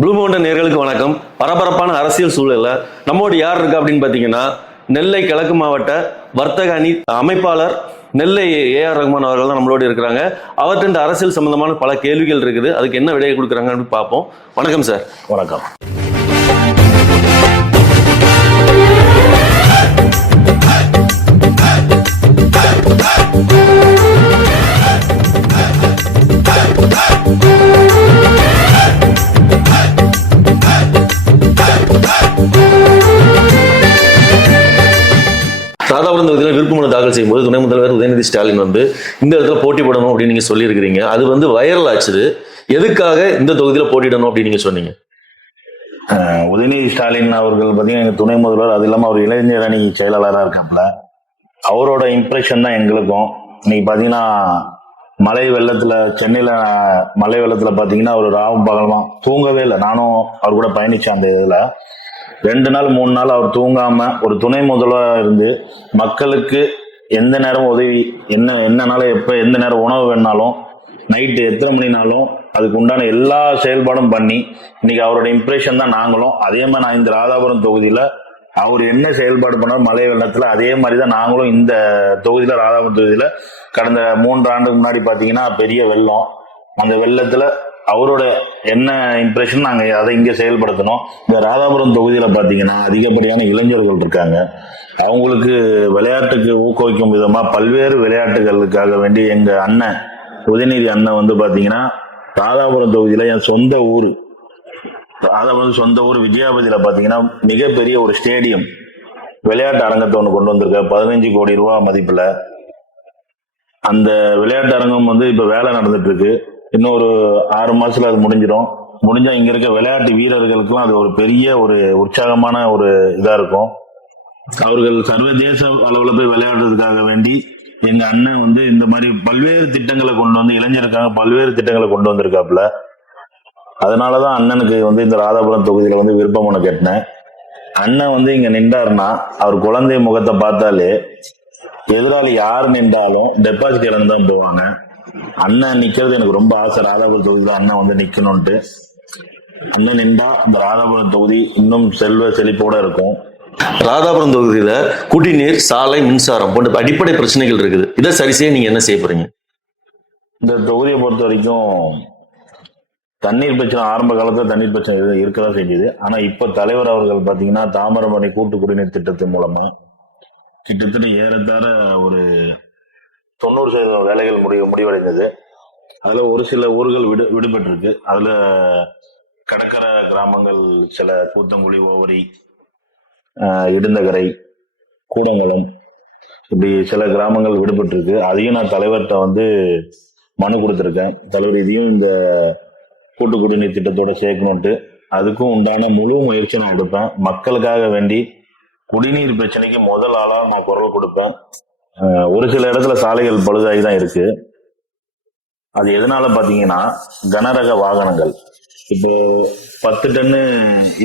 Blue mountain நேயர்களுக்கு வணக்கம். பரபரப்பான அரசியல் சூழல்ல நம்மோடு யார் இருக்கு அப்படின்னு பாத்தீங்கன்னா, நெல்லை கிழக்கு மாவட்ட வர்த்தக அணி அமைப்பாளர் நெல்லை ஏஆர் ரகுமான் அவர்கள் தான் நம்மளோடு இருக்கிறாங்க. அவர்கிட்ட அரசியல் சம்பந்தமான பல கேள்விகள் இருக்குது. அதுக்கு என்ன விடையை கொடுக்குறாங்கன்னு பார்ப்போம். வணக்கம் சார். வணக்கம். ராதாபுரம் தொகுதியில் விருப்பமனு தாக்கல் செய்யும்போது துணை முதல்வர் உதயநிதி ஸ்டாலின் இந்த இடத்துல போட்டி போடணும் அப்படின்னு நீங்க சொல்லியிருக்கிறீங்க. அது வைரல் ஆச்சு. எதுக்காக இந்த தொகுதியில போட்டிடணும் அப்படின்னு நீங்க சொன்னீங்க? உதயநிதி ஸ்டாலின் அவர்கள் பார்த்தீங்கன்னா துணை முதல்வர், அது இல்லாமல் அவர் இளைஞர் அணி செயலாளராக இருக்காப்புல. அவரோட இம்ப்ரெஷன் தான் எங்களுக்கும். இன்னைக்கு பார்த்தீங்கன்னா மழை வெள்ளத்தில், சென்னையில் மழை வெள்ளத்தில் பார்த்தீங்கன்னா ஒரு ராவும் பகலமா தூங்கவே இல்லை. நானும் அவர் கூட பயணிச்சேன். அந்த இதில் 2 நாள் 3 நாள் அவர் தூங்காம ஒரு துணை முதல்வராக இருந்து மக்களுக்கு எந்த நேரம் உதவி, என்னனாலும் எப்போ எந்த நேரம் உணவு வேணாலும், நைட்டு எத்தனை மணினாலும் அதுக்கு உண்டான எல்லா செயல்பாடும் பண்ணி இன்னைக்கு அவரோட இம்ப்ரெஷன் தான் நாங்களும். அதே மாதிரி நான் இந்த ராதாபுரம் தொகுதியில் அவர் என்ன செயல்பாடு பண்ணார் மழை வெள்ளத்தில், அதே மாதிரி தான் நாங்களும் இந்த தொகுதியில் ராதாபுரம் தொகுதியில் கடந்த 3 ஆண்டுக்கு முன்னாடி பார்த்தீங்கன்னா பெரிய வெள்ளம். அந்த வெள்ளத்தில் அவரோட என்ன இம்ப்ரெஷன் நாங்கள் அதை இங்கே செயல்படுத்தணும். இந்த ராதாபுரம் தொகுதியில் பார்த்தீங்கன்னா அதிகப்படியான இளைஞர்கள் இருக்காங்க. அவங்களுக்கு விளையாட்டுக்கு ஊக்குவிக்கும் விதமாக பல்வேறு விளையாட்டுகளுக்காக வேண்டி எங்கள் அண்ணன் உதயநிதி அண்ணன் பார்த்தீங்கன்னா ராதாபுரம் தொகுதியில் என் சொந்த ஊர், ராதாபுரம் சொந்த ஊர் விஜயாபதியில் பார்த்தீங்கன்னா மிகப்பெரிய ஒரு ஸ்டேடியம் விளையாட்டு அரங்கத்தை ஒன்று கொண்டு வந்திருக்க 15 கோடி ரூபா மதிப்பில். அந்த விளையாட்டு அரங்கம் இப்போ வேலை நடந்துட்டு இருக்கு. இன்னும் ஒரு 6 மாசத்துல அது முடிஞ்சா இங்க இருக்க விளையாட்டு வீரர்களுக்கெல்லாம் அது ஒரு பெரிய ஒரு உற்சாகமான ஒரு இதா இருக்கும். அவர்கள் சர்வதேச அளவுல போய் விளையாடுறதுக்காக வேண்டி எங்க அண்ணன் இந்த மாதிரி பல்வேறு திட்டங்களை கொண்டு வந்து இளைஞருக்காக பல்வேறு திட்டங்களை கொண்டு வந்திருக்காப்புல. அதனாலதான் அண்ணனுக்கு இந்த ராதாபுரம் தொகுதியில விருப்பம் ஒண்ணு கேட்டேன். அண்ணன் இங்க நின்றாருன்னா அவர் குழந்தை முகத்தை பார்த்தாலே எதிராளி யாரு நின்றாலும் டெபாசிட் இழந்து தான் போவாங்க. அண்ணன் நிக்கிறது எனக்கு ரொம்ப ஆசை. ராதாபுரம் தொகுதியில அண்ணன் நிக்கணும்ட்டு. அண்ணன் நின்றா அந்த ராதாபுரம் தொகுதி இன்னும் செல்வ செழிப்போட இருக்கும். ராதாபுரம் தொகுதியில குடிநீர், சாலை, மின்சாரம் போன்ற அடிப்படை பிரச்சனைகள் இருக்குது. இதை சரி செய்ய நீங்க என்ன செய்ய போறீங்க? இந்த தொகுதியை பொறுத்த வரைக்கும் தண்ணீர் பிரச்சனை ஆரம்ப காலத்துல தண்ணீர் பிரச்சனை இருக்கதான் செஞ்சது. ஆனா இப்ப தலைவர் அவர்கள் பாத்தீங்கன்னா தாமிரபரணி கூட்டு குடிநீர் திட்டத்தின் மூலமா கிட்டத்தட்ட ஏறத்தாழ ஒரு 90% வேலைகள் முடிவடைந்தது. அதுல ஒரு சில ஊர்கள் விடுபட்டிருக்கு. அதுல கடற்கரை கிராமங்கள், சில கூத்தங்குழி, ஓவரி, இடுந்தகரை, கூடங்குளம், இப்படி சில கிராமங்கள் விடுபட்டிருக்கு. அதையும் நான் தலைவர்கிட்ட மனு கொடுத்துருக்கேன். தலைவர் இதையும் இந்த கூட்டு குடிநீர் திட்டத்தோட சேர்க்கணும்ட்டு. அதுக்கும் உண்டான முழு முயற்சி நான் எடுப்பேன். மக்களுக்காக வேண்டி குடிநீர் பிரச்சனைக்கு முதல் ஆளா நான் குரல் கொடுப்பேன். ஒரு சில இடத்துல சாலைகள் பழுதாகி தான் இருக்கு. அது எதனால பாத்தீங்கன்னா கனரக வாகனங்கள் இப்போ 10 டன்னு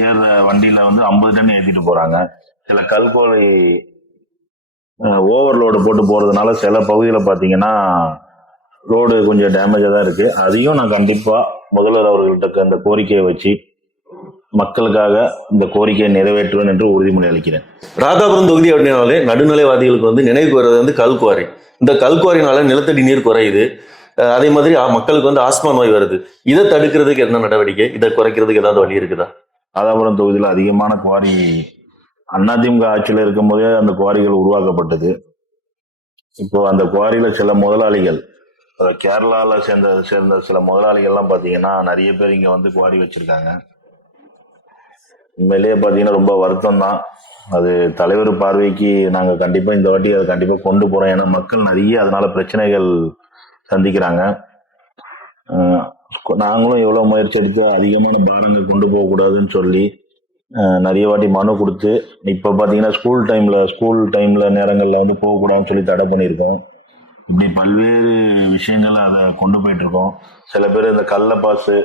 ஏற வண்டியில 50 டன் ஏற்றிட்டு போறாங்க. சில கல்கோலை ஓவர்லோடு போட்டு போறதுனால சில பகுதியில பாத்தீங்கன்னா ரோடு கொஞ்சம் டேமேஜா தான் இருக்கு. அதையும் நான் கண்டிப்பா முதல்வர் அவர்கள்ட்ட அந்த கோரிக்கையை வச்சு மக்களுக்காக இந்த கோரிக்கையை நிறைவேற்றுவேன் என்று உறுதிமொழி அளிக்கிறேன். ராதாபுரம் தொகுதி அப்படின்னாலே நடுநிலைவாதிகளுக்கு நினைவுக்கு வர்றது கல்குவாரி. இந்த கல்குவாரினால நிலத்தடி நீர் குறையுது. அதே மாதிரி மக்களுக்கு ஆஸ்மா நோய் வருது. இதை தடுக்கிறதுக்கு என்ன நடவடிக்கை? இதை குறைக்கிறதுக்கு ஏதாவது வழி இருக்குதா? ராதாபுரம் தொகுதியில் அதிகமான குவாரி அதிமுக ஆட்சியில் இருக்கும் போதே அந்த குவாரிகள் உருவாக்கப்பட்டது. இப்போ அந்த குவாரியில சில முதலாளிகள், கேரளால சேர்ந்த சில முதலாளிகள்லாம் பாத்தீங்கன்னா நிறைய பேர் இங்க குவாரி வச்சிருக்காங்க. உண்மையிலேயே பார்த்தீங்கன்னா ரொம்ப வருத்தம் தான். அது தலைவர் பார்வைக்கு நாங்கள் கண்டிப்பாக இந்த வாட்டி அதை கண்டிப்பாக கொண்டு போகிறோம். ஏன்னா மக்கள் நிறைய அதனால பிரச்சனைகள் சந்திக்கிறாங்க. நாங்களும் எவ்வளோ முயற்சி எடுத்து அதிகமான பாரங்கள் கொண்டு போகக்கூடாதுன்னு சொல்லி நிறைய வாட்டி மனு கொடுத்து இப்போ பார்த்தீங்கன்னா ஸ்கூல் டைமில் நேரங்களில் போகக்கூடாதுன்னு சொல்லி தடை பண்ணியிருக்கோம். இப்படி பல்வேறு விஷயங்களை அதை கொண்டு போயிட்டு இருக்கோம். சில பேர் இந்த கள்ள பாசு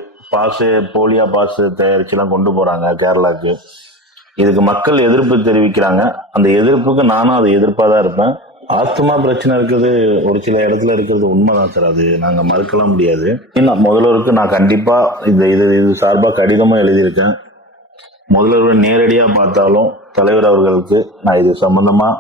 போலியா பாசு தயாரிச்சுலாம் கொண்டு போறாங்க கேரளாக்கு. இதுக்கு மக்கள் எதிர்ப்பு தெரிவிக்கிறாங்க. அந்த எதிர்ப்புக்கு நானும் அதை எதிர்ப்பாக தான் இருப்பேன். ஆஸ்துமா பிரச்சனை இருக்குது, ஒரு சில இடத்துல இருக்கிறது உண்மைதான் சார். அது நாங்க மறுக்கலாம் முடியாது. நான் முதல்வருக்கு நான் கண்டிப்பா இது சார்பா கடிதமும் எழுதியிருக்கேன். முதல்வர் நேரடியா பார்த்தாலும் தலைவர் அவர்களுக்கு நான் இது சம்பந்தமா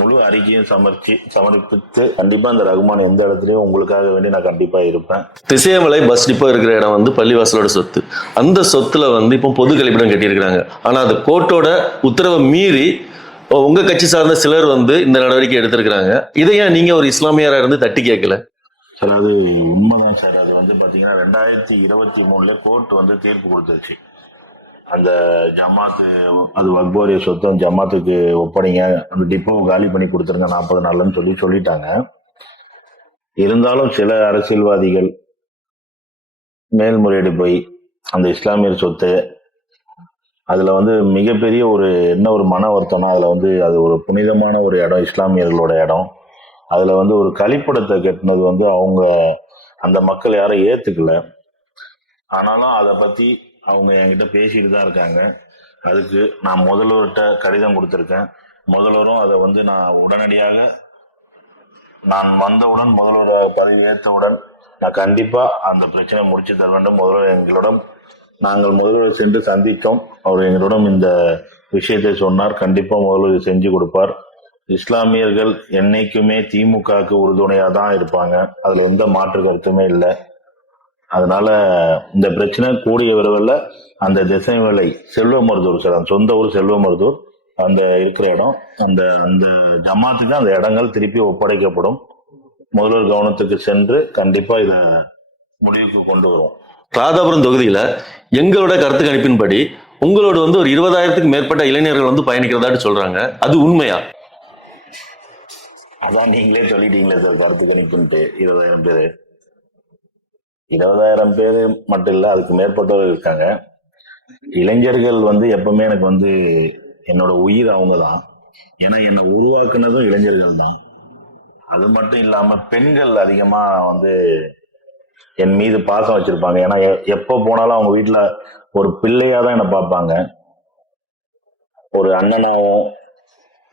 முழு அறிக்கையும் சமர்ப்பித்து கண்டிப்பா இந்த ரகுமான் எந்த இடத்துலயும் உங்களுக்காக வேண்டி நான் கண்டிப்பா இருப்பேன். திசையமலை பஸ் டிப்போ இருக்கிற இடம் வந்து பள்ளிவாசலோட சொத்து. அந்த சொத்துல வந்து இப்போ பொது கழிப்பிடம் கட்டியிருக்கிறாங்க. ஆனா அது கோர்ட்டோட உத்தரவை மீறி உங்க கட்சி சார்ந்த சிலர் வந்து இந்த நடவடிக்கை எடுத்திருக்கிறாங்க. இதை ஏன் நீங்க ஒரு இஸ்லாமியரா இருந்து தட்டி கேட்கல? சார் அது உண்மைதான் சார். அது வந்து பாத்தீங்கன்னா 2023 கோர்ட் வந்து தீர்ப்பு கொடுத்துருச்சு. அந்த ஜமாத்து அது வக்போரிய சொத்தம் ஜமாத்துக்கு ஒப்படைங்க, அந்த டிப்போவை காலி பண்ணி கொடுத்துருங்க 40 நாள்னு சொல்லிட்டாங்க. இருந்தாலும் சில அரசியல்வாதிகள் மேல்முறையீடு போய் அந்த இஸ்லாமியர் சொத்து அதுல வந்து மிகப்பெரிய ஒரு மன வருத்தம்னா, அதுல வந்து அது ஒரு புனிதமான ஒரு இடம், இஸ்லாமியர்களோட இடம். அதுல வந்து ஒரு கழிப்பிடத்தை கட்டினது வந்து அவங்க அந்த மக்கள் யாரும் ஏத்துக்கல. ஆனாலும் அதை பத்தி அவங்க என்கிட்ட பேசிட்டு தான் இருக்காங்க. அதுக்கு நான் முதல்வர்கிட்ட கடிதம் கொடுத்துருக்கேன். முதல்வரும் அதை வந்து நான் உடனடியாக நான் வந்தவுடன் முதல்வர் பதவி ஏற்றவுடன் நான் கண்டிப்பா அந்த பிரச்சனை முடிச்சு தர வேண்டும். முதல்வர் எங்களிடம் நாங்கள் முதல்வர் சென்று சந்தித்தோம். அவர் எங்களிடம் இந்த விஷயத்தை சொன்னார். கண்டிப்பா முதல்வர் செஞ்சு கொடுப்பார். இஸ்லாமியர்கள் என்னைக்குமே திமுகவுக்கு உறுதுணையா தான் இருப்பாங்க. அதுல எந்த மாற்று கருத்துமே இல்லை. அதனால இந்த பிரச்சனை கூடிய விரைவில் அந்த திசைவேலை செல்வ மருதூர் சார், அந்த சொந்த ஊர் செல்வ மருதூர், அந்த இருக்கிற இடம், அந்த அந்த ஜமாத்துக்கு அந்த இடங்கள் திருப்பி ஒப்படைக்கப்படும். முதல்வர் கவனத்துக்கு சென்று கண்டிப்பா இத முடிவுக்கு கொண்டு வரும். ராதாபுரம் தொகுதியில எங்களோட கருத்து கணிப்பின்படி உங்களோட வந்து ஒரு 20,000க்கு மேற்பட்ட இளைஞர்கள் வந்து பயணிக்கிறதாட்டு சொல்றாங்க. அது உண்மையா? அதான் நீங்களே சொல்லிட்டீங்களே சார், கருத்து கணிப்புன்ட்டு 20,000 பேரு. 20,000 பேர் மட்டும் இல்ல, அதுக்கு மேற்பட்டவர்கள் இருக்காங்க. இளைஞர்கள் வந்து எப்பவுமே எனக்கு வந்து என்னோட உயிர் அவங்க தான். ஏன்னா என்னை உருவாக்குனதும் இளைஞர்கள் தான். அது மட்டும் இல்லாம பெண்கள் அதிகமா வந்து என் மீது பாசம் வச்சிருப்பாங்க. ஏன்னா எப்ப போனாலும் அவங்க வீட்டுல ஒரு பிள்ளையா தான் என்னை பார்ப்பாங்க, ஒரு அண்ணனாவும்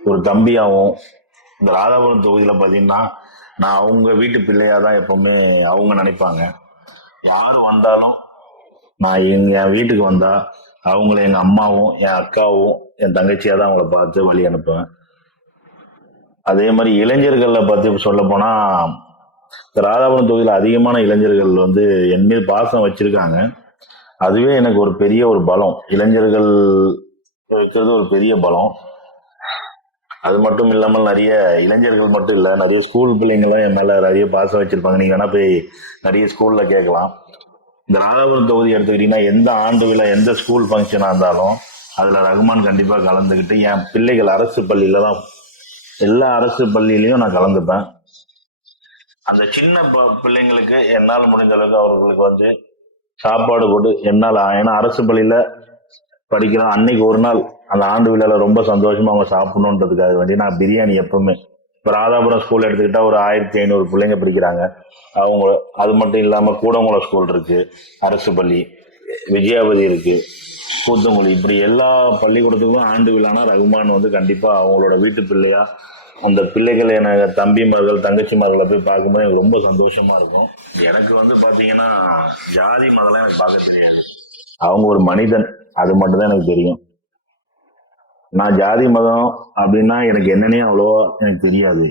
ஒரு தம்பியாவும். இந்த ராதாபுரம் தொகுதியில பாத்தீங்கன்னா நான் அவங்க வீட்டு பிள்ளையா தான் எப்பவுமே அவங்க நினைப்பாங்க. யாரு வந்தாலும் நான் என் வீட்டுக்கு வந்தா அவங்கள எங்க அம்மாவும் என் அக்காவும் என் தங்கச்சியா தான் அவங்கள பார்த்து வழி அனுப்புவேன். அதே மாதிரி இளைஞர்களை பத்தி சொல்ல போனா ராதாபுரம் தொகுதியில அதிகமான இளைஞர்கள் வந்து என் மீது பாசம் வச்சிருக்காங்க. அதுவே எனக்கு ஒரு பெரிய ஒரு பலம். இளைஞர்கள் இருக்கிறது ஒரு பெரிய பலம். அது மட்டும் இல்லாமல் நிறைய இளைஞர்கள் மட்டும் இல்ல, நிறைய ஸ்கூல் பிள்ளைங்களும் என் மேல நிறைய பாசம் வச்சிருப்பாங்க. நீங்க வேணா போய் நிறைய ஸ்கூல்ல கேட்கலாம். இந்த ராதாபுரம் தொகுதி எடுத்துக்கிட்டீங்கன்னா எந்த ஆண்டு விழா எந்த ஸ்கூல் ஃபங்க்ஷனா இருந்தாலும் அதுல ரகுமான் கண்டிப்பா கலந்துக்கிட்டு என் பிள்ளைகள் அரசு பள்ளியில தான், எல்லா அரசு பள்ளியிலையும் நான் கலந்துப்பேன். அந்த சின்ன பிள்ளைங்களுக்கு என்னால் முடிந்த அளவுக்கு அவர்களுக்கு வந்து சாப்பாடு போட்டு என்னால், ஏன்னா அரசு பள்ளியில படிக்கிறோம், அன்னைக்கு ஒரு நாள் அந்த ஆண்டு விழால ரொம்ப சந்தோஷமா அவங்க சாப்பிடணுன்றதுக்காக வேண்டி நான் பிரியாணி எப்பவுமே. இப்போ ராதாபுரம் ஸ்கூல் எடுத்துக்கிட்டா ஒரு 1500 பிள்ளைங்க படிக்கிறாங்க. அவங்க அது மட்டும் இல்லாம கூடங்குளம் ஸ்கூல் இருக்கு, அரசு பள்ளி, விஜயாபதி இருக்கு, கூத்தங்குழி, இப்படி எல்லா பள்ளிக்கூடத்துக்கும் ஆண்டு விழானா ரகுமான் வந்து கண்டிப்பா அவங்களோட வீட்டு பிள்ளையா அந்த பிள்ளைகள் எனக்கு தம்பிமார்கள் தங்கச்சிமார்களை போய் பார்க்கும்போது எனக்கு ரொம்ப சந்தோஷமா இருக்கும். எனக்கு வந்து பாத்தீங்கன்னா ஜாதி மதம்லாம் எனக்கு பார்க்க தெரியாது. அவங்க ஒரு மனிதன், அது மட்டும் தான் எனக்கு தெரியும். நான் ஜாதி மதம் அப்படின்னா எனக்கு என்னன்னே அவ்வளோவா எனக்கு தெரியாது.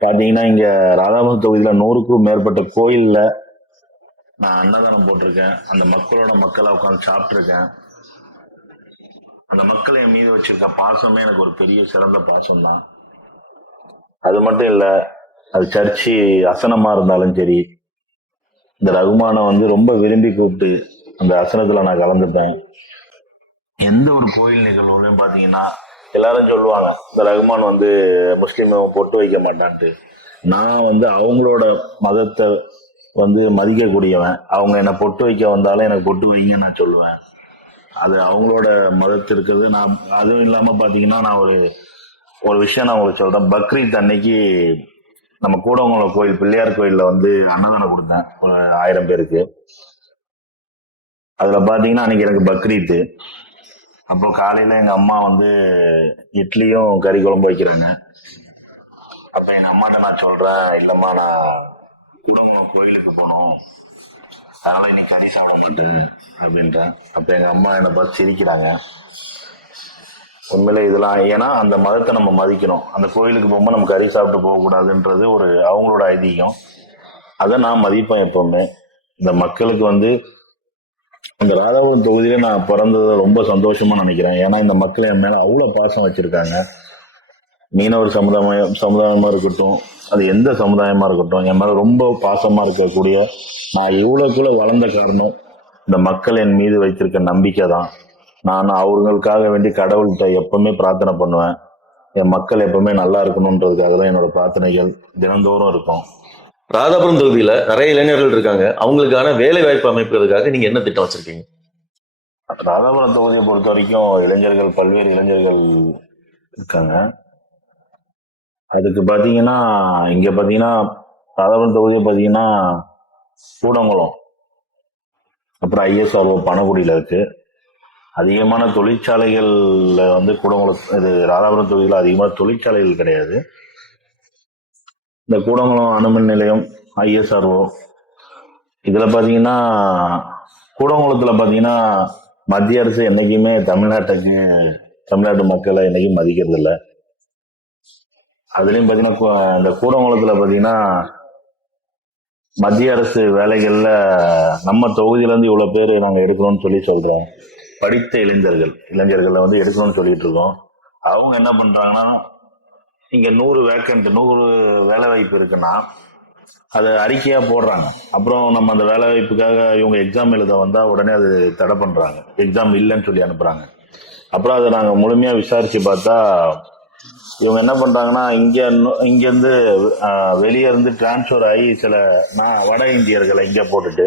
பாத்தீங்கன்னா இங்க ராதாபுரம் தொகுதியில 100க்கும் மேற்பட்ட கோயில்ல நான் அன்னதானம் போட்டிருக்கேன். அந்த மக்களோட மக்களா உட்காந்து சாப்பிட்டுருக்கேன். அந்த மக்களை என் மீது வச்சிருக்க பாசமே எனக்கு ஒரு பெரிய சிறந்த பாசம் தான். அது மட்டும் இல்ல, அது சர்ச்சு அசனமா இருந்தாலும் சரி, இந்த ரகுமானை வந்து ரொம்ப விரும்பி கூப்பிட்டு அந்த அசனத்துல நான் கலந்துப்பேன். எந்த ஒரு கோயில் நிகழ்வுன்னு பாத்தீங்கன்னா எல்லாரும் சொல்லுவாங்க இந்த ரகுமான் வந்து முஸ்லீம் பொட்டு வைக்க மாட்டான்ட்டு. நான் வந்து அவங்களோட மதத்தை வந்து மதிக்கக்கூடியவன். அவங்க என்னை பொட்டு வைக்க வந்தாலும் எனக்கு பொட்டு வைங்க நான் சொல்லுவேன். அது அவங்களோட மதத்திற்குது. நான் அதுவும் இல்லாம பாத்தீங்கன்னா நான் ஒரு விஷயம் நான் உங்களுக்கு சொல்றேன். பக்ரீத் அன்னைக்கு நம்ம கூடங்குளம் கோயில் பிள்ளையார் கோயில்ல வந்து அன்னதானம் கொடுத்தேன் ஒரு 1000 பேருக்கு. அதுல பாத்தீங்கன்னா அன்னைக்கு எனக்கு பக்ரீத்து. அப்போ காலையில எங்க அம்மா வந்து இட்லியும் கறி குழம்பு வைக்கிறாங்க. சொல்றேன், இல்லம்மா நான் குடும்பம் கோயிலுக்கு போகணும், அதனால இன்னைக்கு கறி சாப்பிட்டு அப்படின்றேன். அப்ப எங்க அம்மா என்னை பார்த்து சிரிக்கிறாங்க. உண்மையிலே இதெல்லாம் ஏன்னா அந்த மதத்தை நம்ம மதிக்கணும். அந்த கோயிலுக்கு போகும்போது நம்ம கறி சாப்பிட்டு போகக்கூடாதுன்றது ஒரு அவங்களோட ஐதீகம். அதை நான் மதிப்பேன் எப்பவுமே. இந்த மக்களுக்கு வந்து அந்த ராதாபுரம் தொகுதியில நான் பிறந்ததை ரொம்ப சந்தோஷமா நினைக்கிறேன். ஏன்னா இந்த மக்கள் என் மேல அவ்வளவு பாசம் வச்சிருக்காங்க. மீனவர் சமுதாயமா இருக்கட்டும், அது எந்த சமுதாயமா இருக்கட்டும், என் மேல ரொம்ப பாசமா இருக்கக்கூடிய நான் இவ்வளவுக்குள்ள வளர்ந்த காரணம் இந்த மக்கள் என் மீது வைத்திருக்க நம்பிக்கை தான். நான் அவர்களுக்காக வேண்டி கடவுள்கிட்ட எப்பவுமே பிரார்த்தனை பண்ணுவேன். என் மக்கள் எப்பவுமே நல்லா இருக்கணும்ன்றதுக்காக தான் என்னோட பிரார்த்தனைகள் தினந்தோறும் இருக்கும். ராதாபுரம் தொகுதியில நிறைய இளைஞர்கள் இருக்காங்க, அவங்களுக்கான வேலை வாய்ப்பு அமைப்பதற்காக நீங்க என்ன திட்டம் வச்சிருக்கீங்க? ராதாபுரம் தொகுதியை பொறுத்த வரைக்கும் இளைஞர்கள், பல்வேறு இளைஞர்கள் இருக்காங்க. அதுக்கு பாத்தீங்கன்னா இங்க பாத்தீங்கன்னா ராதாபுரம் தொகுதியை பாத்தீங்கன்னா கூடங்குளம், அப்புறம் ஐஎஸ்ஆர்ஓ பனகுடியில இருக்கு. அதிகமான தொழிற்சாலைகள்ல வந்து கூடங்குளம், இது ராதாபுரம் தொகுதியில் அதிகமான தொழிற்சாலைகள் கிடையாது. இந்த கூடங்குளம் அணுமின் நிலையம், ஐஎஸ்ஆர்ஓ, இதுல பாத்தீங்கன்னா கூடங்குளத்துல பாத்தீங்கன்னா மத்திய அரசு என்னைக்குமே தமிழ்நாட்டு மக்களை என்னைக்கும் மதிக்கிறது இல்லை. அதுலயும் பாத்தீங்கன்னா இந்த கூடங்குளத்துல பாத்தீங்கன்னா மத்திய அரசு வேலைகள்ல நம்ம தொகுதியில இருந்து இவ்வளவு பேர் நாங்க எடுக்கணும்னு சொல்றோம். படித்த இளைஞர்களை வந்து எடுக்கணும்னு சொல்லிட்டு இருக்கோம். அவங்க என்ன பண்றாங்கன்னா, இங்க 100 வேலை வாய்ப்பு இருக்குன்னா அதை அறிக்கையா போடுறாங்க. அப்புறம் நம்ம அந்த வேலை வாய்ப்புக்காக இவங்க எக்ஸாம் எழுத வந்தா உடனே அது தடை பண்றாங்க, எக்ஸாம் இல்லைன்னு சொல்லி அனுப்புறாங்க. அப்புறம் அதை நாங்க முழுமையா விசாரிச்சு பார்த்தா இவங்க என்ன பண்றாங்கன்னா, இருந்து வெளியே இருந்து டிரான்ஸ்பர் ஆகி சில வட இந்தியர்களை இங்க போட்டுட்டு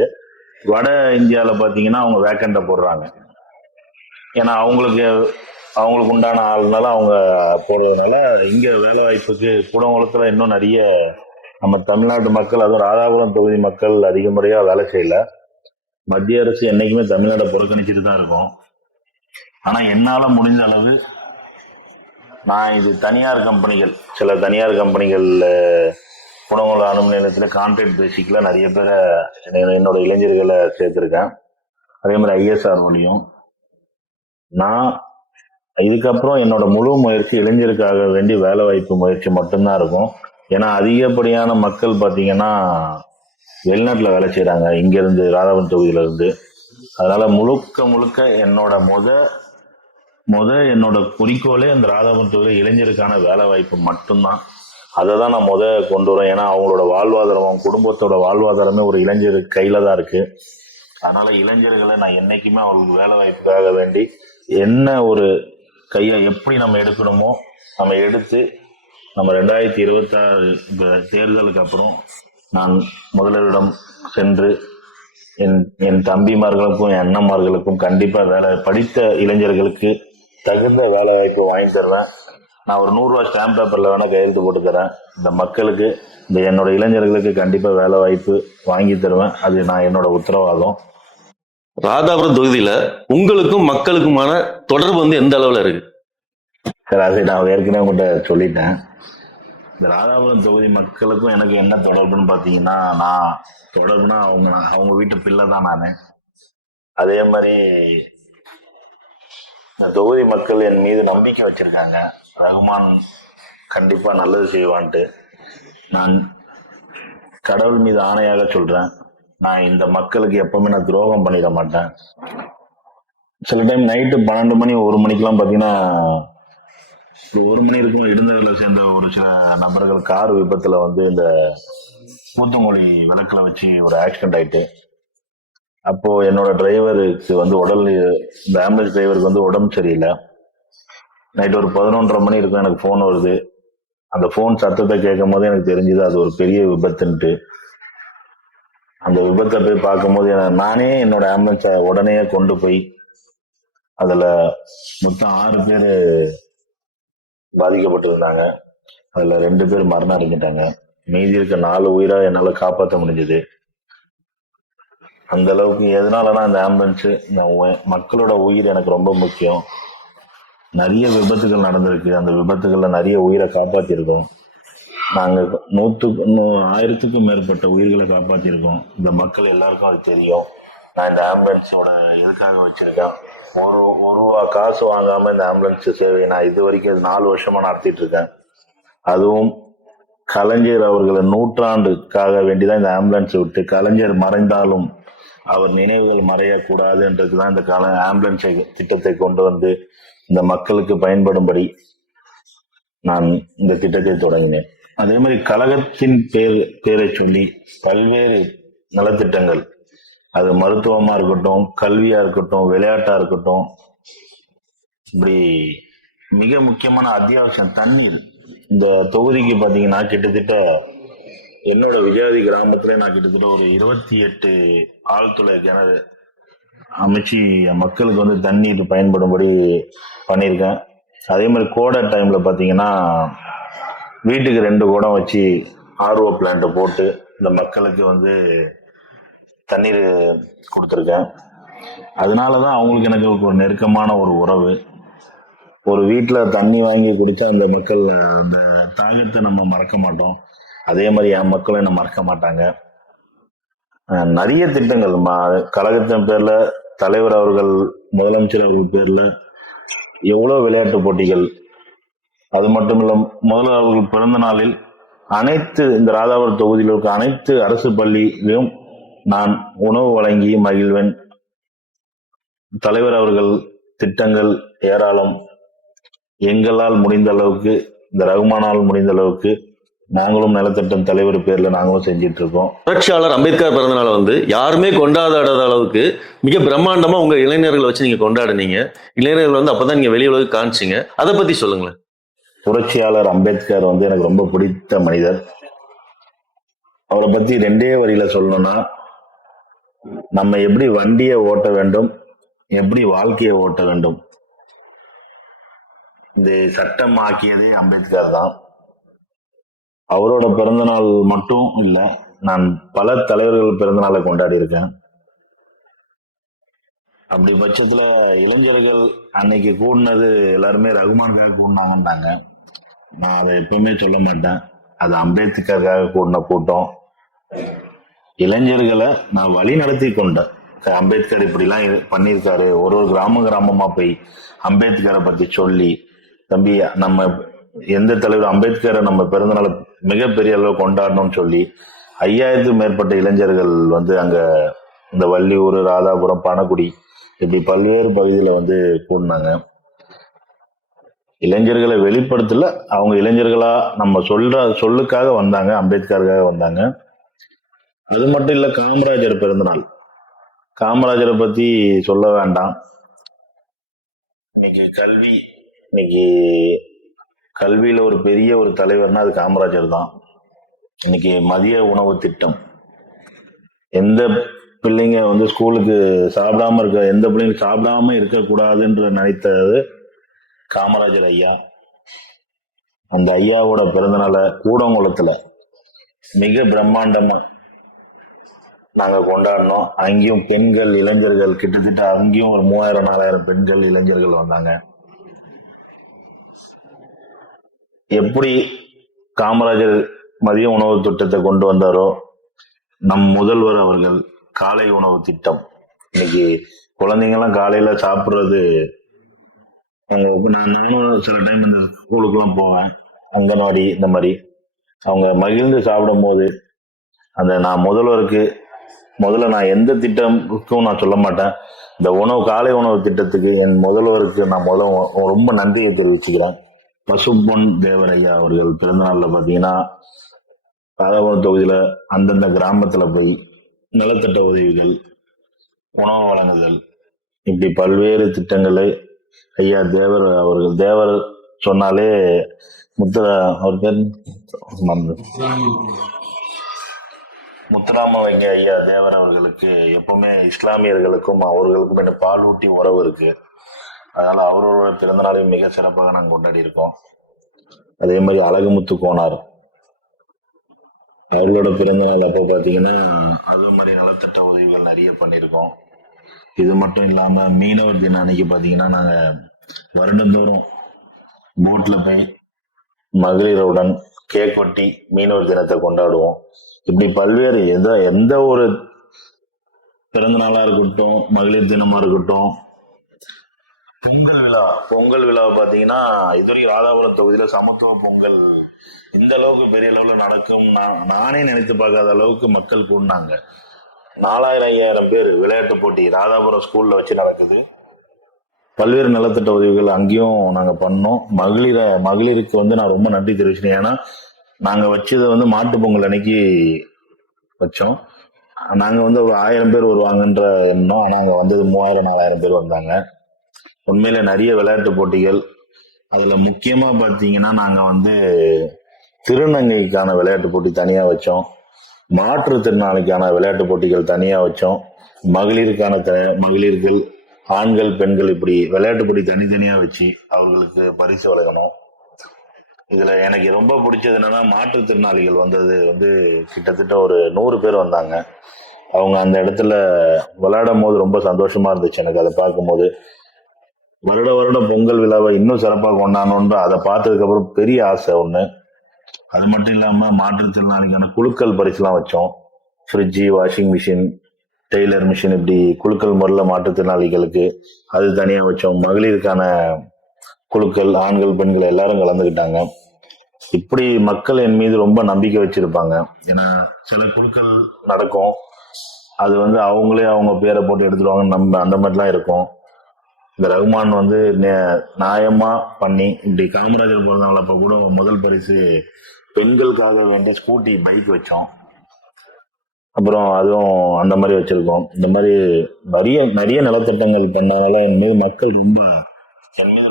வட இந்தியால பாத்தீங்கன்னா அவங்க வேக்கண்ட போடுறாங்க. ஏன்னா அவங்களுக்கு உண்டான ஆளுனால அவங்க போடுறதுனால இங்க வேலை வாய்ப்புக்கு கூடங்குளத்துல இன்னும் நிறைய நம்ம தமிழ்நாட்டு மக்கள், அதுவும் ராதாபுரம் தொகுதி மக்கள் அதிக முறையா வேலை செய்யல. மத்திய அரசு என்னைக்குமே தமிழ்நாட்டை புறக்கணிச்சுட்டு தான் இருக்கும். ஆனா என்னால முடிஞ்ச அளவு நான் இது சில தனியார் கம்பெனிகள் கூடங்குளம் அணுமின் நிலையத்துல கான்ட்ராக்ட் பேசிக்கல நிறைய பேரை என்னோட இளைஞர்களை சேர்த்திருக்கேன். அதே மாதிரி ஐஎஸ்ஆர் வழியும் நான் இதுக்கப்புறம் என்னோட முழு முயற்சி இளைஞருக்காக வேண்டி வேலை வாய்ப்பு முயற்சி மட்டும்தான் இருக்கும். ஏன்னா அதிகப்படியான மக்கள் பாத்தீங்கன்னா வெளிநாட்டுல வேலை செய்யறாங்க இங்க இருந்து, ராதாபுரம் தொகுதியில இருந்து. அதனால முழுக்க என்னோட குறிக்கோளே அந்த ராதாபுரம் தொகுதியில இளைஞருக்கான வேலை வாய்ப்பு மட்டும்தான். அதை தான் நான் கொண்டு வரேன். ஏன்னா அவங்களோட வாழ்வாதாரம், குடும்பத்தோட வாழ்வாதாரமே ஒரு இளைஞர் கையில தான் இருக்கு. அதனால இளைஞர்களை நான் என்னைக்குமே அவங்களுக்கு வேலை வாய்ப்புக்காக வேண்டி என்ன ஒரு கையை எப்படி நம்ம எடுக்கணுமோ நம்ம எடுத்து நம்ம 2026 தேர்தலுக்கு அப்புறம் நான் முதல்வரிடம் சென்று என் தம்பிமார்களுக்கும் என் அண்ணன்மார்களுக்கும் கண்டிப்பா படித்த இளைஞர்களுக்கு தகுந்த வேலை வாய்ப்பு வாங்கி தருவேன். நான் ஒரு 100 ரூபாய் ஸ்டாம்ப் பேப்பர்ல வேணா கையெழுத்து போட்டு தரேன். இந்த மக்களுக்கு, என்னோட இளைஞர்களுக்கு கண்டிப்பா வேலை வாய்ப்பு வாங்கி தருவேன். அது நான் என்னோட உத்தரவாதம். ராதாபுரம் தொகுதியில உங்களுக்கும் மக்களுக்குமான தொடர்பு வந்து எந்த அளவுல இருக்கு? சரி, அதை நான் ஏற்கனவே உங்கள்கிட்ட சொல்லிட்டேன். இந்த ராதாபுரம் தொகுதி மக்களுக்கும் எனக்கு என்ன தொடர்புன்னு பாத்தீங்கன்னா, அவங்க வீட்டு பிள்ளை தான் நானு. அதே மாதிரி இந்த தொகுதி மக்கள் என் மீது நம்பிக்கை வச்சிருக்காங்க. ரகுமான் கண்டிப்பா நல்லது செய்வான்ட்டு. நான் கடவுள் மீது ஆணையாக சொல்றேன், நான் இந்த மக்களுக்கு எப்பவுமே நான் துரோகம் பண்ணிட மாட்டேன். சில டைம் நைட்டு 12 மணி 1 மணிக்கெல்லாம் பாத்தீங்கன்னா 1 மணி இருக்கும், இடுந்தவர்களை சேர்ந்த ஒரு சில நபர்கள் கார் விபத்துல வந்து இந்த கூத்துமொழி விளக்குல வச்சு ஒரு ஆக்சிடென்ட் ஆயிட்டு, அப்போ என்னோட டிரைவருக்கு வந்து இந்த ஆம்புலன்ஸ் டிரைவருக்கு வந்து உடம்பு சரியில்லை. நைட் ஒரு 11:30 மணி இருக்கும், எனக்கு போன் வருது. அந்த போன் சத்தத்தை கேட்கும் போது எனக்கு தெரிஞ்சது அது ஒரு பெரிய விபத்துன்ட்டு. அந்த விபத்தை போய் பார்க்கும்போது நானே என்னோட ஆம்புலன்ஸை உடனே கொண்டு போய் அதுல மொத்தம் 6 பேர் பாதிக்கப்பட்டிருந்தாங்க. அதுல 2 பேர் மரணம் அடைஞ்சிட்டாங்க. மீதி இருக்க 4 உயிரை என்னால காப்பாற்ற முடிஞ்சது. அந்த அளவுக்கு எதனாலனா இந்த ஆம்புலன்ஸ், இந்த மக்களோட உயிர் எனக்கு ரொம்ப முக்கியம். நிறைய விபத்துகள் நடந்திருக்கு, அந்த விபத்துகள்ல நிறைய உயிரை காப்பாத்திருக்கோம். நாங்க 1000க்கும் மேற்பட்ட உயிர்களை காப்பாத்திருக்கோம். இந்த மக்கள் எல்லாருக்கும் அது தெரியும். நான் இந்த ஆம்புலன்ஸோட எதுக்காக வச்சிருக்கேன், ஒரு ரூபா காசு வாங்காம இந்த ஆம்புலன்ஸ் சேவையை நான் இது வரைக்கும் 4 வருஷமா நடத்திட்டு இருக்கேன். அதுவும் கலைஞர் அவர்களை நூற்றாண்டுக்காக வேண்டிதான் இந்த ஆம்புலன்ஸ் விட்டு, கலைஞர் மறைந்தாலும் அவர் நினைவுகள் மறையக்கூடாதுன்றதுதான் இந்த ஆம்புலன்ஸ் திட்டத்தை கொண்டு வந்து இந்த மக்களுக்கு பயன்படும்படி நான் இந்த திட்டத்தை தொடங்கினேன். அதே மாதிரி கழகத்தின் பேரை சொல்லி பல்வேறு நலத்திட்டங்கள், அது மருத்துவமா இருக்கட்டும், கல்வியா இருக்கட்டும், விளையாட்டா இருக்கட்டும், இப்படி மிக முக்கியமான அத்தியாவசியம் தண்ணீர். இந்த தொகுதிக்கு பாத்தீங்கன்னா கிட்டத்தட்ட என்னோட விஜயாதி கிராமத்துல நான் கிட்டத்தட்ட ஒரு 28 ஆழ்துளை கிணறு அமைச்சு மக்களுக்கு வந்து தண்ணீர் பயன்படும்படி பண்ணியிருக்கேன். அதே மாதிரி கோடை டைம்ல பாத்தீங்கன்னா வீட்டுக்கு 2 குடம் வச்சு ஆர்ஓ பிளான்ட் போட்டு இந்த மக்களுக்கு வந்து தண்ணீர் கொடுத்துருக்கேன். அதனாலதான் அவங்களுக்கு எனக்கு ஒரு நெருக்கமான ஒரு உறவு. ஒரு வீட்டில் தண்ணி வாங்கி குடிச்சா அந்த மக்கள் அந்த தாகத்தை நம்ம மறக்க மாட்டோம். அதே மாதிரி என் மக்களும் என்ன மறக்க மாட்டாங்க. நிறைய திட்டங்கள் கழகத்தின் பேர்ல, தலைவர் அவர்கள், முதலமைச்சர் அவர்கள் பேர்ல எவ்வளவு விளையாட்டு போட்டிகள். அது மட்டும் இல்ல, முதல்வர் அவர்கள் பிறந்த நாளில் அனைத்து இந்த ராதாபுரம் தொகுதியில் இருக்க அனைத்து அரசு பள்ளியிலும் நான் உணவு வழங்கி மகிழ்வேன். தலைவர் அவர்கள் திட்டங்கள் ஏராளம். எங்களால் முடிந்த அளவுக்கு, இந்த ரகுமானால் முடிந்த அளவுக்கு நாங்களும் நலத்திட்டம் தலைவர் பேர்ல நாங்களும் செஞ்சிட்டு இருக்கோம். புரட்சியாளர் அம்பேத்கர் பிறந்தநாளை வந்து யாருமே கொண்டாடாத அளவுக்கு மிக பிரம்மாண்டமா உங்க இளைஞர்களை வச்சு நீங்க கொண்டாடுனீங்க. இளைஞர்கள் வந்து அப்பதான் நீங்க வெளி உலகம் காமிச்சீங்க. அதை பத்தி சொல்லுங்களேன். புரட்சியாளர் அம்பேத்கர் வந்து எனக்கு ரொம்ப பிடித்த மனிதர். அவரை பத்தி 2 வரியில சொல்லணும்னா, நம்ம எப்படி வண்டியை ஓட்ட வேண்டும், எப்படி வாழ்க்கையை ஓட்ட வேண்டும், இந்த சட்டம் ஆக்கியதே அம்பேத்கர் தான். அவரோட பிறந்த நாள் மட்டும் இல்ல, நான் பல தலைவர்கள் பிறந்த நாளை கொண்டாடி இருக்கேன். அப்படி பட்சத்துல இளைஞர்கள் அன்னைக்கு கூடினது எல்லாருமே ரகுமானுக்காக கூடினாங்கன்னாங்க. நான் அதை எப்பவுமே சொல்ல மாட்டேன். அது அம்பேத்கருக்காக கூடின கூட்டம். இளைஞர்களை நான் வழி நடத்தி கொண்டேன். அம்பேத்கர் இப்படிலாம் பண்ணியிருக்காரு. ஒரு கிராமமா போய் அம்பேத்கரை பத்தி சொல்லி, தம்பி நம்ம எந்த தலைவர் அம்பேத்கரை நம்ம பிறந்தநாள் மிகப்பெரிய அளவு கொண்டாடணும்னு சொல்லி 5000க்கும் மேற்பட்ட இளைஞர்கள் வந்து அங்க இந்த வள்ளியூர், ராதாபுரம், பணக்குடி இப்படி பல்வேறு பகுதியில வந்து கூடினாங்க. இளைஞர்களை வெளிப்படுத்தல, அவங்க இளைஞர்களா நம்ம சொல்லுக்காக வந்தாங்க, அம்பேத்கருக்காக வந்தாங்க. அது மட்டும் இல்ல, காமராஜர் பிறந்தநாள். காமராஜரை பத்தி சொல்ல வேண்டாம். இன்னைக்கு கல்வியில ஒரு பெரிய ஒரு தலைவர்னா அது காமராஜர் தான். இன்னைக்கு மதிய உணவு திட்டம், எந்த பிள்ளைங்க வந்து ஸ்கூலுக்கு சாப்பிடாம இருக்க, எந்த பிள்ளைங்க சாப்பிடாம இருக்கக்கூடாதுன்ற நினைத்தது காமராஜர் ஐயா. அந்த ஐயாவோட பிறந்தநாளை கூடங்குளத்துல மிக பிரம்மாண்டமா நாங்க கொண்டாடினோம். அங்கேயும் பெண்கள், இளைஞர்கள் கிட்டத்தட்ட அங்கேயும் ஒரு 3000-4000 பெண்கள், இளைஞர்கள் வந்தாங்க. எப்படி காமராஜர் மதிய உணவு திட்டத்தை கொண்டு வந்தாரோ, நம் முதல்வர் அவர்கள் காலை உணவு திட்டம். இன்னைக்கு குழந்தைங்கலாம் காலையில சாப்பிடுறது, நானும் சில டைம் இந்த ஸ்கூலுக்குலாம் போவேன், அங்கன்வாடி இந்த மாதிரி அவங்க மகிழ்ந்து சாப்பிடும் போது, அந்த நான் முதல்ல நான் எந்த திட்டமுக்கும் நான் சொல்ல மாட்டேன், இந்த காலை உணவு திட்டத்துக்கு என் முதல்வருக்கு நான் ரொம்ப நன்றியை தெரிவிச்சுக்கிறேன். பசும்பொன் தேவர் ஐயா அவர்கள் பிறந்த நாள்ல பாத்தீங்கன்னா ராதாபுரம் தொகுதியில அந்தந்த கிராமத்துல போய் நலத்திட்ட உதவிகள், உணவு வழங்குதல், இப்படி பல்வேறு திட்டங்களை ஐயா தேவர் சொன்னாலே அவர் பேர் முத்துராமலிங்க ஐயா தேவர் அவர்களுக்கு எப்பவுமே இஸ்லாமியர்களுக்கும் அவர்களுக்கும் என்ன பாலூட்டி உறவு இருக்கு. அதனால அவரோட பிறந்த நாளையும் மிக சிறப்பாக நாங்கள் கொண்டாடி இருக்கோம். அதே மாதிரி அழகுமுத்து கோனார் அவர்களோட பிறந்த நாள் அப்போ பாத்தீங்கன்னா அது மாதிரி நலத்திட்ட உதவிகள் நிறைய பண்ணியிருக்கோம். இது மட்டும் இல்லாம மீனவர் தினம் அன்னைக்கு பாத்தீங்கன்னா நாங்க வருடந்தோறும் போட்ல போய் மகளிருடன் கேக் வெட்டி மீனவர் தினத்தை கொண்டாடுவோம். இப்படி பல்வேறு எந்த ஒரு பிறந்த நாளா இருக்கட்டும், மகளிர் தினமா இருக்கட்டும், பொங்கல் விழாவை பார்த்தீங்கன்னா இதுவரைக்கும் ராதாபுரம் தொகுதியில சமத்துவ பொங்கல் இந்த அளவுக்கு பெரிய அளவுல நடக்கும் நானே நினைத்து பார்க்காத அளவுக்கு மக்கள் கூடினாங்க. 4000-5000 பேர் விளையாட்டு போட்டி ராதாபுரம் ஸ்கூல்ல வச்சு நடக்குது. பல்வேறு நலத்திட்ட உதவிகள் அங்கேயும் நாங்க பண்ணோம். மகளிருக்கு நான் ரொம்ப நன்றி தெரிவிச்சேன். ஏன்னா நாங்க வச்சதை மாட்டு பொங்கல் அன்னைக்கு வச்சோம். நாங்க ஒரு 1000 பேர் வருவாங்கன்ற எண்ணம். ஆனா அங்க வந்தது 3000-4000 பேர் வந்தாங்க. உண்மையில நிறைய விளையாட்டு போட்டிகள், அதுல முக்கியமா பாத்தீங்கன்னா நாங்க திருநங்கைக்கான விளையாட்டு போட்டி தனியா வச்சோம், மாற்றுத்திறனாளிக்கான விளையாட்டு போட்டிகள் தனியா வச்சோம், மகளிர்கள், ஆண்கள், பெண்கள் இப்படி விளையாட்டு போட்டி தனித்தனியா வச்சு அவர்களுக்கு பரிசு வழங்கணும். இதுல எனக்கு ரொம்ப பிடிச்சது என்னன்னா மாற்றுத்திறனாளிகள் வந்தது கிட்டத்தட்ட ஒரு 100 பேர் வந்தாங்க. அவங்க அந்த இடத்துல விளையாடும் போது ரொம்ப சந்தோஷமா இருந்துச்சு எனக்கு அதை பார்க்கும்போது. வருடம் பொங்கல் விழாவை இன்னும் சிறப்பாக கொண்டாடணுன்ற அதை பார்த்ததுக்கு அப்புறம் பெரிய ஆசை ஒண்ணு. அது மட்டும் இல்லாம மாற்றுத்திறனாளிக்கான குலுக்கல் பரிசுலாம் வச்சோம். Fridge, washing machine, Taylor machine இப்படி குலுக்கல் முறையில் மாற்றுத்திறனாளிகளுக்கு அது தனியா வச்சோம். மகளிருக்கான குழுக்கள், ஆண்கள், பெண்கள் எல்லாரும் கலந்துக்கிட்டாங்க. இப்படி மக்கள் என் மீது ரொம்ப நம்பிக்கை வச்சிருப்பாங்க. ஏன்னா சில குழுக்கள் நடக்கும், அது அவங்களே அவங்க பேரை போட்டு எடுத்துருவாங்க, நம்ம அந்த மாதிரிலாம் இருக்கும். இந்த ரகுமான் நியாயமா பண்ணி இப்படி காமராஜர் பிறந்தநாள் அப்ப கூட முதல் பரிசு பெண்களுக்காக வேண்டிய ஸ்கூட்டி, பைக் வச்சோம். அப்புறம் அதுவும் அந்த மாதிரி வச்சிருக்கோம். இந்த மாதிரி நிறைய நிறைய நலத்திட்டங்கள் பண்ணனால என் மீது மக்கள்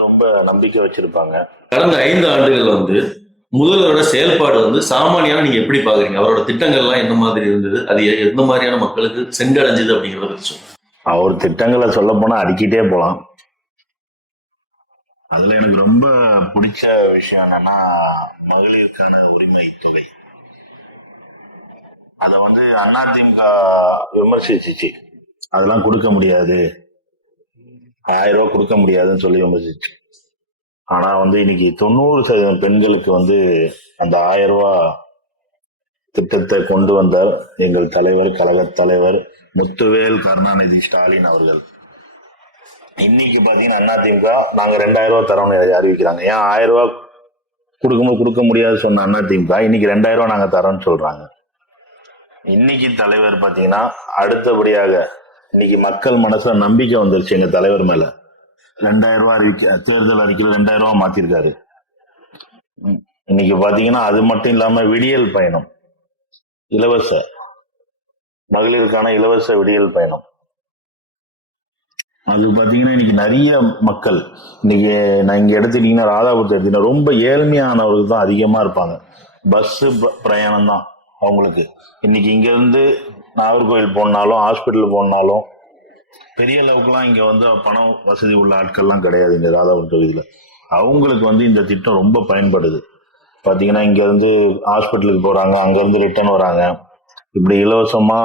ரொம்ப நம்பிக்கை வச்சிருப்பாங்க. கடந்த 5 ஆண்டுகள் முதல்வரோட செயல்பாடு சாமானியான நீங்க எப்படி பாக்குறீங்க? அவரோட திட்டங்கள்லாம் என்ன மாதிரி இருந்தது? அது எந்த மாதிரியான மக்களுக்கு சென்றடைஞ்சது அப்படிங்கறத பத்தி சொல்லுங்க. அவர் திட்டங்களை சொல்ல போனா அடிக்கிட்டே போலாம். அதுல எனக்கு ரொம்ப பிடிச்ச விஷயம் என்னன்னா மகளிருக்கான உரிமை தொகை. அத அதிமுக விமர்சிச்சு அதெல்லாம் கொடுக்க முடியாது, 1000 ரூபாய் கொடுக்க முடியாதுன்னு சொல்லி விமர்சிச்சு. ஆனா இன்னைக்கு 90% பெண்களுக்கு அந்த 1000 ரூபாய் திட்டத்தை கொண்டு வந்தார் எங்கள் தலைவர், கழக தலைவர் முத்துவேல் கருணாநிதி ஸ்டாலின் அவர்கள். இன்னைக்கு பாத்தீங்கன்னா அதிமுக நாங்க 2000 ரூபாய் தரோம்னு அறிவிக்கிறாங்க. ஏன் 1000 ரூபாய் கொடுக்க முடியாது சொன்ன அதிமுக இன்னைக்கு 2000 ரூபாய் நாங்க தரோம்னு சொல்றாங்க. இன்னைக்கு தலைவர் பாத்தீங்கன்னா அடுத்தபடியாக இன்னைக்கு மக்கள் மனசுல நம்பிக்கை வந்துருச்சு எங்க தலைவர் மேல. 2000 ரூபாய் தேர்தல் அறிக்கையில் 2000 ரூபாய் மாத்திருக்காரு. இன்னைக்கு பாத்தீங்கன்னா அது மட்டும் இல்லாம விடியல் பயணம், இலவச மகளிருக்கான இலவச விடியல் பயணம், அது பாத்தீங்கன்னா இன்னைக்கு நிறைய மக்கள் இன்னைக்கு நான் இங்க எடுத்துட்டீங்கன்னா ராதாபுரத்தை எடுத்தீங்கன்னா ரொம்ப ஏழ்மையானவர்கள் தான் அதிகமா இருப்பாங்க. பஸ் பிரயாணம் தான் அவங்களுக்கு. இன்னைக்கு இங்க இருந்து நாகர்கோவில் போனாலும் ஹாஸ்பிட்டல் போனாலும் பெரிய அளவுக்குலாம் இங்க பணம் வசதி உள்ள ஆட்கள்லாம் கிடையாது இந்த ராதாபுரம் தொகுதியில. அவங்களுக்கு இந்த திட்டம் ரொம்ப பயன்படுது. பாத்தீங்கன்னா இங்க இருந்து ஹாஸ்பிட்டலுக்கு போறாங்க, அங்க இருந்து ரிட்டர்ன் வராங்க, இப்படி இலவசமா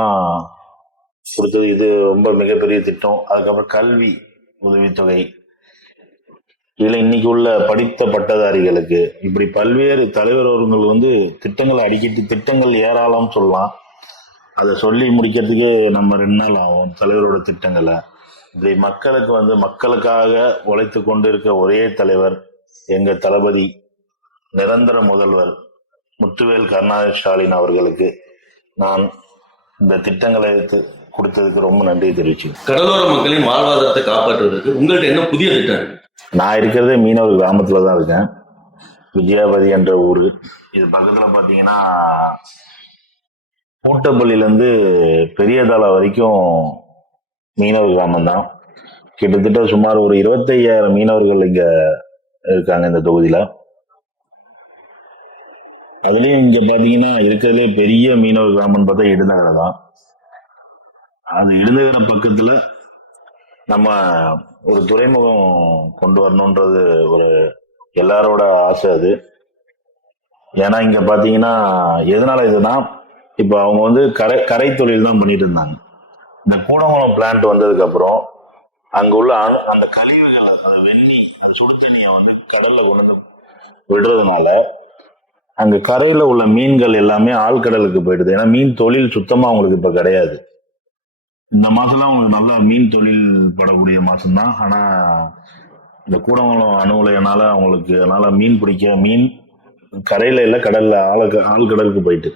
கொடுத்தது இது ரொம்ப மிகப்பெரிய திட்டம். அதுக்கப்புறம் கல்வி உதவித்தொகை, இதுல இன்னைக்கு உள்ள படித்த பட்டதாரிகளுக்கு இப்படி பல்வேறு தலைவர் அவர்கள் திட்டங்களை அடிக்கடி திட்டங்கள் ஏராளம் சொல்லலாம். அதை சொல்லி முடிக்கிறதுக்கே நம்ம 2 நாள் ஆகும் தலைவரோட திட்டங்களை. இப்படி மக்களுக்கு மக்களுக்காக உழைத்து கொண்டு இருக்க ஒரே தலைவர் எங்க தளபதி நிரந்தர முதல்வர் முத்துவேல் கருணாநிதி ஸ்டாலின் அவர்களுக்கு நான் இந்த திட்டங்களை கொடுத்ததுக்கு ரொம்ப நன்றி தெரிவிச்சு. கடலோர மக்களின் வாழ்வாதாரத்தை காப்பாற்றுவதற்கு உங்கள்ட்ட என்ன புதிய திட்டம்? நான் இருக்கிறதே மீனவர் கிராமத்துல தான் இருக்கேன், விஜயாபதி என்ற ஊரு. இது பக்கத்துல பாத்தீங்கன்னா கூட்டப்பள்ளியில இருந்து பெரியதளா வரைக்கும் மீனவர் கிராமம் தான். கிட்டத்தட்ட சுமார் ஒரு 25,000 மீனவர்கள் இங்க இருக்காங்க இந்த தொகுதியில. அதுலயும் இங்க பாத்தீங்கன்னா இருக்கிறதுலே பெரிய மீனவர் கிராமம்னு பார்த்தா இடுநகரை தான். அது இடுநகர பக்கத்துல நம்ம ஒரு துறைமுகம் கொண்டு வரணும்ன்றது ஒரு எல்லாரோட ஆசை அது. ஏன்னா இங்க பாத்தீங்கன்னா எதனால இதுனா இப்ப அவங்க கரை தொழில் தான் பண்ணிட்டு இருந்தாங்க. இந்த கூடங்குளம் பிளான்ட் வந்ததுக்கு அப்புறம் அங்க உள்ள அந்த கழிவுகளை, அந்த வெந்நி, அந்த சுடு தண்ணியை கடல்ல கொண்டு விடுறதுனால அங்க கரையில உள்ள மீன்கள் எல்லாமே ஆழ்கடலுக்கு போயிடுது. ஏன்னா மீன் தொழில் சுத்தமா அவங்களுக்கு இப்ப கிடையாது. இந்த மாசம்லாம் அவங்களுக்கு நல்லா மீன் தொழில் படக்கூடிய மாசம் தான். ஆனா இந்த கூடங்குளம் அணு உலையனால அவங்களுக்கு அதனால மீன் பிடிக்க மீன் கரையில இல்ல கடல்ல ஆழ்கடலுக்கு போயிட்டு.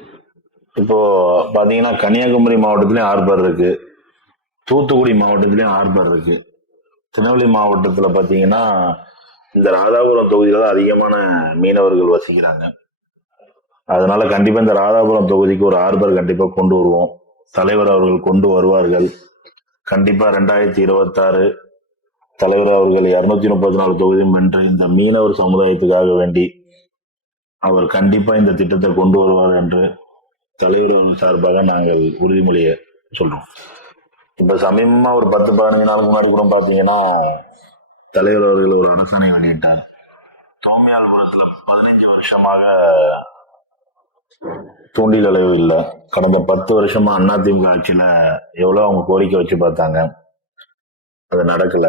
இப்போ பாத்தீங்கன்னா கன்னியாகுமரி மாவட்டத்திலயும் ஹார்பர் இருக்கு, தூத்துக்குடி மாவட்டத்திலயும் ஹார்பர் இருக்கு. திருநெல்வேலி மாவட்டத்துல பாத்தீங்கன்னா இந்த ராதாபுரம் தொகுதியில தான் அதிகமான மீனவர்கள் வசிக்கிறாங்க. அதனால கண்டிப்பா இந்த ராதாபுரம் தொகுதிக்கு ஒரு ஹார்பர் கண்டிப்பா கொண்டு வருவோம். தலைவர் அவர்கள் கொண்டு வருவார்கள். கண்டிப்பா 2026 தலைவர் அவர்கள் 234 தொகுதியும் வென்று இந்த மீனவர் சமுதாயத்துக்காக வேண்டி அவர் கண்டிப்பா இந்த திட்டத்தை கொண்டு வருவார் என்று தலைவர் அவர்கள் சார்பாக நாங்கள் உறுதிமொழியை சொல்றோம். இப்ப சமீபமா ஒரு 10-15 நாளுக்கு முன்னாடி கூட பாத்தீங்கன்னா தலைவர் அவர்கள் ஒரு அரசாணை வெளியிட்டார். தோமையால்புரத்துல 15 வருஷமாக தூண்டில் அளவு இல்லை. கடந்த 10 வருஷமா அதிமுக ஆட்சியில எவ்வளவு அவங்க கோரிக்கை வச்சு பார்த்தாங்க, அது நடக்கல.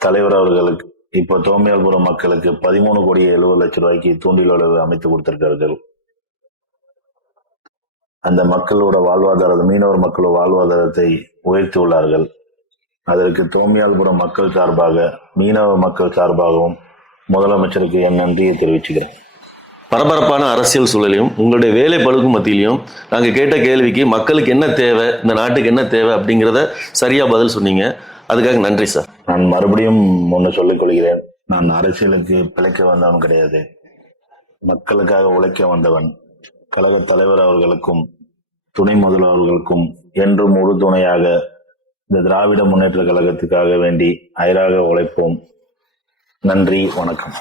தலைவர் அவர்களுக்கு இப்ப தோமையால்புரம் மக்களுக்கு 13,70,00,000 தூண்டில் அளவு அமைத்து கொடுத்திருக்கார்கள். அந்த மக்களோட வாழ்வாதாரத்தை, மீனவர் மக்களோட வாழ்வாதாரத்தை உயர்த்தி உள்ளார்கள். அதற்கு தோமையால்புரம் மக்கள் சார்பாக, மீனவ மக்கள் சார்பாகவும் முதலமைச்சருக்கு என் நன்றியை தெரிவிச்சுக்கிறேன். பரபரப்பான அரசியல் சூழலையும் உங்களுடைய வேலை பழுக்கும் மத்தியிலையும் நாங்கள் கேட்ட கேள்விக்கு மக்களுக்கு என்ன தேவை, இந்த நாட்டுக்கு என்ன தேவை அப்படிங்கிறத சரியா பதில் சொன்னீங்க. அதுக்காக நன்றி சார். நான் மறுபடியும் ஒன்று சொல்லிக் கொள்கிறேன். நான் அரசியலுக்கு பிழைக்க வந்தவன் கிடையாது, மக்களுக்காக உழைக்க வந்தவன். கழக தலைவர் அவர்களுக்கும் துணை முதல்வர் அவர்களுக்கும் என்றும் உறுதுணையாக இந்த திராவிட முன்னேற்ற கழகத்துக்காக வேண்டி அயராக உழைப்போம். நன்றி, வணக்கம்.